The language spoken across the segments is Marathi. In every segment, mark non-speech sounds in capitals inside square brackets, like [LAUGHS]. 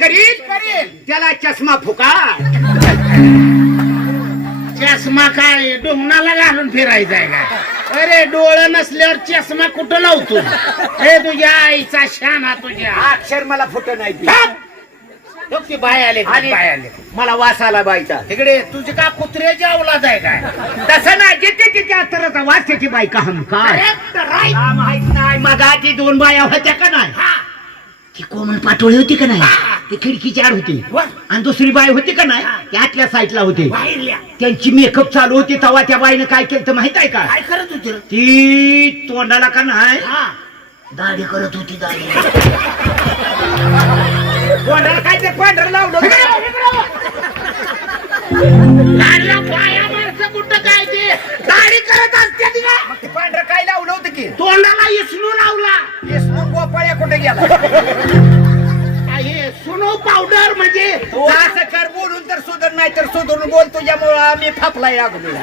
करीत त्याला चष्मा फुका. चष्मा काय? डोंगणाला घालून फिरायचा आहे का अरे डोळं नसल्यावर चष्मा कुठं लावतो? हे तुझ्या आईचा शाना तुझ्या. अक्षर मला फुट नाही ती. बाय आले बाय आले मला वास आला बाईचा. तिकडे तुझी का कुत्र्याची अवलाद आहे काय? तसं नाही. जिथे तिथे अथराचा वास त्याची बायका हमकार Correct, right. हा, माहीत नाही. मगाची दोन बाया होत्या का नाही. ती कोमल पाटोळी होती का नाही. ती खिडकीची आड होती. आणि दुसरी बाई होती का नाही? हा. ती आतल्या साईडला होती. बाहेरल्या. त्यांची मेकअप चालू होती तेव्हा त्या बाईनं काय केलं तर माहीत आहे का? काय करत होती रे? ती तोंडाला का नाही? हा. दाढी करत होती दाढी. तोंडाला काय ते पांढरं लावलं पाया मारचं कुठं काय ते? गाडी करत असते ती का? पांढरं काय लावलं होतं की? तोंडाला इसनू लावला. इसरून गोपाळ्या कुठे गेला? म्हणजे असं कर बोलून तर सुधर नाही तर सुधरून बोल तुझ्यामुळं फापलाय अगोदर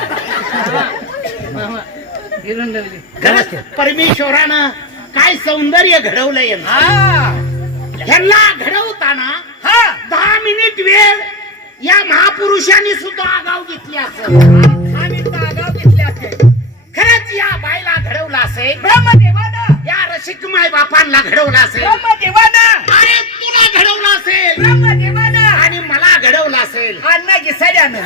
खरंच परमेश्वरानं काय सौंदर्य घडवलं यांना हा. ह्यांना घडवताना हा. दहा मिनिट वेळ या महापुरुषांनी सुद्धा आगाव घेतली असेल. आम्ही मागाव घेतले असते खरंच या बाईला घडवलं असेल. ब्रह्मदेवानं. या रसिक माय बापांना घडवलं असेल. ब्रह्मदेवानं. अरे तुला घडवलं असेल. मला असेल अण्णा की सड्यानं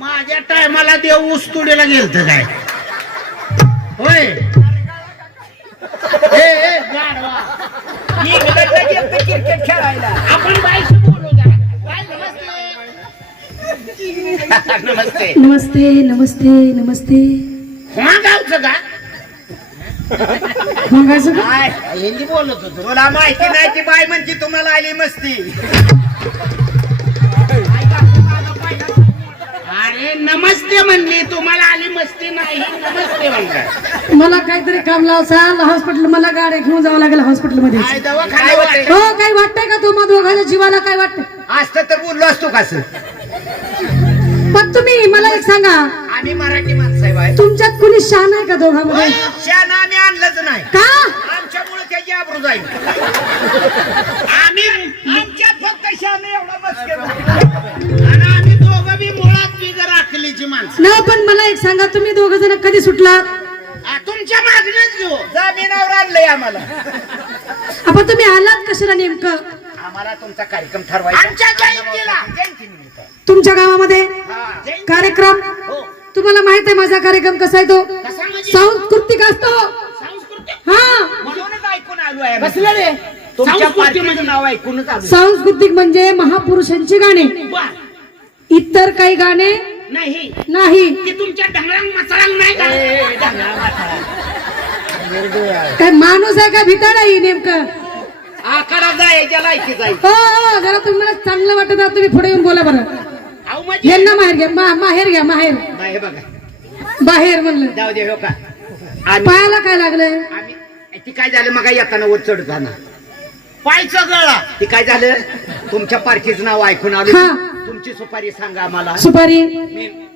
माझ्या टायमाला देव उस्तुडीला गेलत काय? होय? ए, ए, गाढवा. इंग्लंडला गेलतं क्रिकेट खेळायला. आपण बाईशी बोलू जरा. बाई, नमस्ते. [LAUGHS] नमस्ते. नमस्ते नमस्ते नमस्ते. हा गावचं का? का? काय हिंदी बोलत होतो. तुला माहिती नाही ती बाय म्हणजे तुम्हाला आली मस्ती. अरे नमस्ते म्हणली तुम्हाला आली मस्ती नाही नमस्ते म्हणतात मला काहीतरी काम लावसाल हॉस्पिटल मला गाडी घेऊन जावं लागेल हॉस्पिटलमध्ये काय दवाखाने वाटतं? हो काही वाटतंय का तुम्हा दोघांच्या जीवाला काय वाटत असतं तर बोललो असतो का सर पण तुम्ही मला एक सांगा आम्ही मराठी माणसं आहे बाय तुमच्यात कुणी शान आहे का दोघांमध्ये? शान आम्ही आणलंच नाही. का? आमच्यामुळे त्याची आबरू जाईल. आम्ही आमच्यात फक्त शान एवढा आणि आम्ही दोघं बी मुळात बिगर आखलीची माणसं. ना पण मला एक सांगा तुम्ही दोघ जण कधी सुटलात? आ, तुमच्या मागणच घेऊ. जमिनावर आणलंय आम्हाला. आपण तुम्ही आलात कशाला नेमकं? आम्हाला तुमचा कार्यक्रम ठरवायचा. आमच्या जयंतीला. तुमच्या गावामध्ये हा. कार्यक्रम? हो. तुम्हाला माहीत आहे माझा कार्यक्रम कसा आहे तो? सांस्कृतिक असतो. सांस्कृतिक? हा. म्हणजे? नाव ऐकूनच आलो. सांस्कृतिक म्हणजे महापुरुषांची गाणी. इतर काही गाणे नाही. नाही. ती तुमच्या ढंगळांग मचळांग नाही का? काय माणूस आहे का भिताड आहे नेमकं? आकडा जायच्या लायकी जाईल. हो हो जरा तुम्हाला चांगलं वाटत तुम्ही पुढे येऊन बोला बरं. यांना माहेर घ्या मा- माहेर घ्या माहेर. नाही हे बघा. बाहेर म्हणलं. जाऊ दे हो का? आम्ही पायाला काय लागलंय? आम्ही ती काय झालं? मग येताना वर चढताना पायचं गळा. ती काय झालं? तुमच्या पार्टीचं नाव ऐकून आलो. हा. तुमची सुपारी सांगा आम्हाला. सुपारी?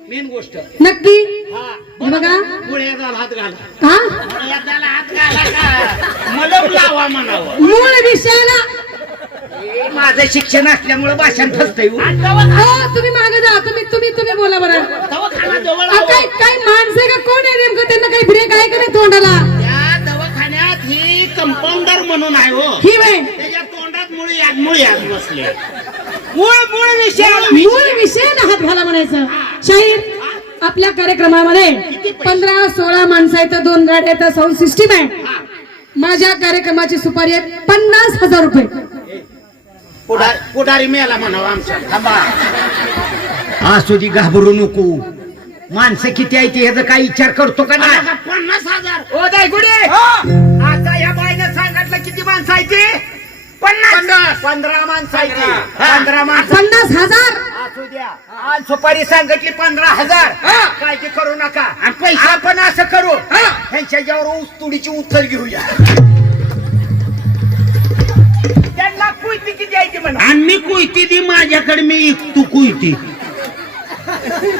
मेन गोष्ट. नक्की? हा. हे बघा. गुळ्याला हात घाला. हा? हात घाला का? मलम लावा म्हणावं. मूळ विषयाला माझं शिक्षण असल्यामुळे भाषण फसतंय हो. हो तुम्ही मागे जा तुम्ही तुम्ही तुम्ही बोला बरं. दवाखाना जवळ काय. काय माणसं आहे का? कोण आहे नेमकं? त्यांना काही ब्रेक आहे का नाही तोंडाला? त्या दवाखान्यात ही कंपाऊंडर म्हणून आहे हो. ही बाई. त्याच्या तोंडात मुळी याद मुळी याद बसले. मूळ मूळ विषय मूळ विषयाला हात घाला म्हणायचं. शाहीर आपल्या कार्यक्रमामध्ये पंधरा सोळा माणसं आहेत दोन गाड्या आहेत साऊंड सिस्टीम आहे. माझ्या कार्यक्रमाची सुपारी आहे पन्नास हजार रुपये. पुढारी मेला म्हणावं आमच्या. थांबा. असू दे घाबरू नको. माणसं किती आहे ते ह्याचा काय विचार करतो का नाही? आता पन्नास हजार. ओ दायगुडे आता या बाईनं सांगितलं किती माणसं आहे ते? पन्नास. पंधरा माणसं आहे ते. हा. पंधरा माणसं. पन्नास हजार? असू द्या. आज सुपारी सांगितली पंधरा हजार. काळजी करू नका. आणि पैसे? आपण असं करू. हा. ह्यांच्या यावर ऊस तुडीची उचल घेऊया. कुयती दी माझ्याकडे मी तू कुयती.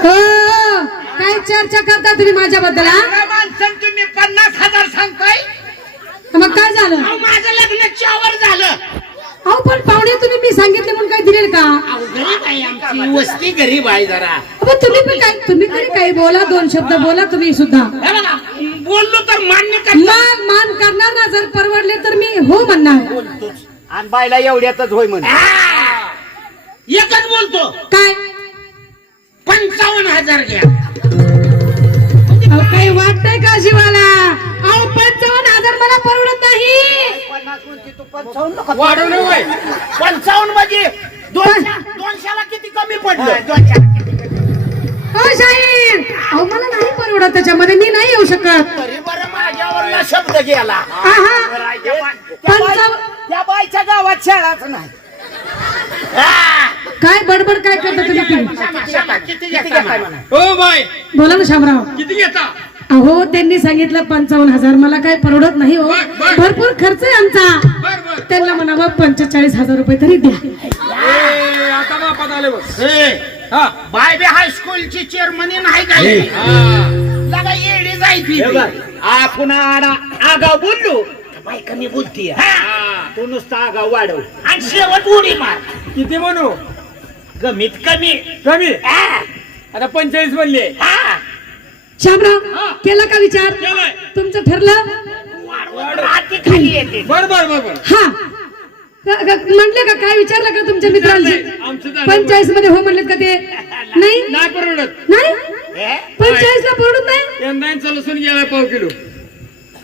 हो काय चर्चा करता तुम्ही माझ्याबद्दल हा? माणसं तुम्ही पन्नास हजार सांगताय? मग झालं? अहो, माझं लग्न चावर झालं. अहो पण पाहुणे तुम्ही मी सांगितले म्हणून काय दिलेल का? अहो, गरीब आहे आमची वस्ती गरीब आहे जरा. अहो तुम्ही पण काय तुम्ही तरी काही बोला दोन शब्द बोला तुम्ही सुद्धा. हे बघा, बोललो तर मान्य कर मग मान करणार ना जर परवडले तर मी हो म्हणणार. आणि बायला एवढ्यातच होय म्हण. एकच बोलतो. काय? पंचावन्न हजार घ्या. अहो काही वाटतंय का शिवाला? अहो पंचावन्न हजार मला परवडत नाही. वाढवलं पंचावन्न म्हणजे दोन दोनशेला किती कमी पडलं? हो शाहीर अहो मला नाही परवडत त्याच्यामध्ये. मी नाही येऊ शकत. तरी बरं माझ्यावर शब्द गेला. आहा. पंचावन्न त्या बाईच्या गावात शाळाच नाही. हा. काय बडबड काय करता तुम्ही? हो बाय. बोला ना शामराव. किती घेता? अहो त्यांनी सांगितलं पंचावन्न हजार. मला काय परवडत नाही हो. भरपूर खर्च आहे आमचा. बर त्यांना म्हणावं पंचेचाळीस हजार रुपये तरी द्या. ए, आता बापात आले बघ. हा. बाय बे हायस्कूलची चेअरमनी नाही. काय हा. लगा येडी जायची बघ, आपण आडा आगाव बोललो. बाय कमी बुद्धी हा. तू नुसता आगाव वाढव. आणि शेवट उडी मार. किती म्हणू? कमीत कमी. कमी? हा, आता पंचेचाळीस म्हणले हा. शामराव केला का विचार? केलाय. तुमचं ठरलं? राहते खाली येते. बर बर बर बर. हा. क- क- म्हणले का? काय विचारलं का तुमच्या मित्रांशी? आमचं झालं. पंचाळीसमध्ये हो म्हणलेत का ते? [LAUGHS] नाही? नाही परवडत. नाही? हे? पंचाळीस ला परवडत नाही? यंदा यांचा लसूण गेला पाव किलो.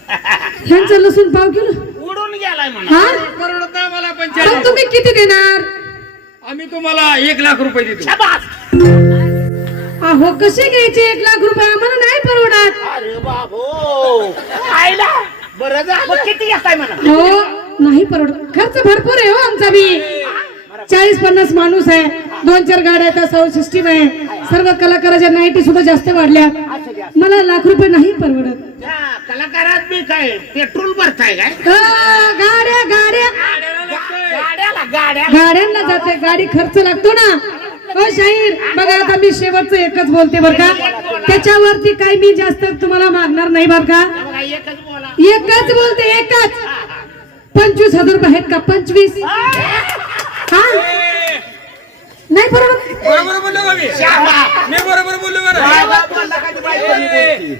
ह्यांचं लसूण पाव किलो? उडून गेलाय म्हणा. हा? परवडत नाही मला पण पंचेचाळीस. तुम्ही किती देणार? आम्ही तुम्हाला एक लाख रुपये देतो. शाबास. अहो कसे घ्यायचे एक लाख रुपये? आम्हाला नाही परवडत. अरे बाबो. आयला बरं झालं. किती म्हणा? हो नाही परवडत. खर्च भरपूर आहे हो आमचा बी. चाळीस पन्नास माणूस आहे. दोन चार गाड्या आहेत साऊंड सिस्टीम आहे. सर्व कलाकाराच्या नाईटी सुद्धा जास्त वाढल्या मला लाख रुपये नाही परवडत. त्या कलाकारात मी काय? पेट्रोल भरताय काय? अ, गाड्या गाड्या. गाड्यांना जाते गाडी खर्च लागतो ना. हो शाहीर बघा आता मी शेवटचं एकच बोलते बर का. त्याच्यावरती काही मी जास्त तुम्हाला मागणार नाही बर का. एकच बोलते एकच. पंचवीस हजार रुपये आहेत का? पंचवीस. हा? नाही बरोबर. बरोबर बोललो का मी? बरोबर बोललो का नाही?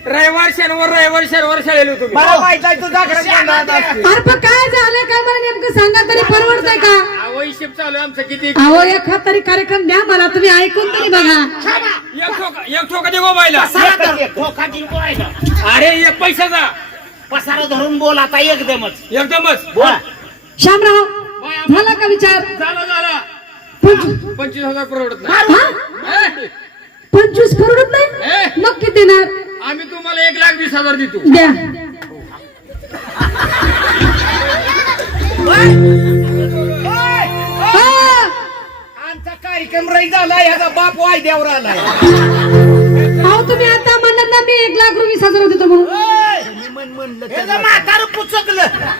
रविवार शनिवार रविवार शनिवार शाळेला होतो मी. मला माहीत आहे तुझा घरात अरे पण काय झालं काय मला नेमकं सांगा तरी परवडतंय का? अहो, हिशेब चालू आहे आमचा किती? अहो एखाद तरी कार्यक्रम द्या मला तुम्ही ऐकून तरी बघा. एक ठोका एक ठोका दे. धोका बोलायचं. अरे एक पैशाचा पसारा धरून बोल आता एकदमच. एकदमच. बोल. शामराव झाला का विचार? झाला झाला. पंचवीस पंचवीस हजार परवडत नाही. हा? ए, पंचवीस परवडत ए. नाही? मग किती देणार. आम्ही तुम्हाला एक लाख वीस हजार देतो. द्या. हा. आमचा कार्यक्रम रही झाला ह्याचा बाप वायद्यावर आलाय. अहो तुम्ही आता म्हणत ना मी एक लाख रुपये वीस हजार देतो म्हणून. हे जर म्हातारं पुचकलं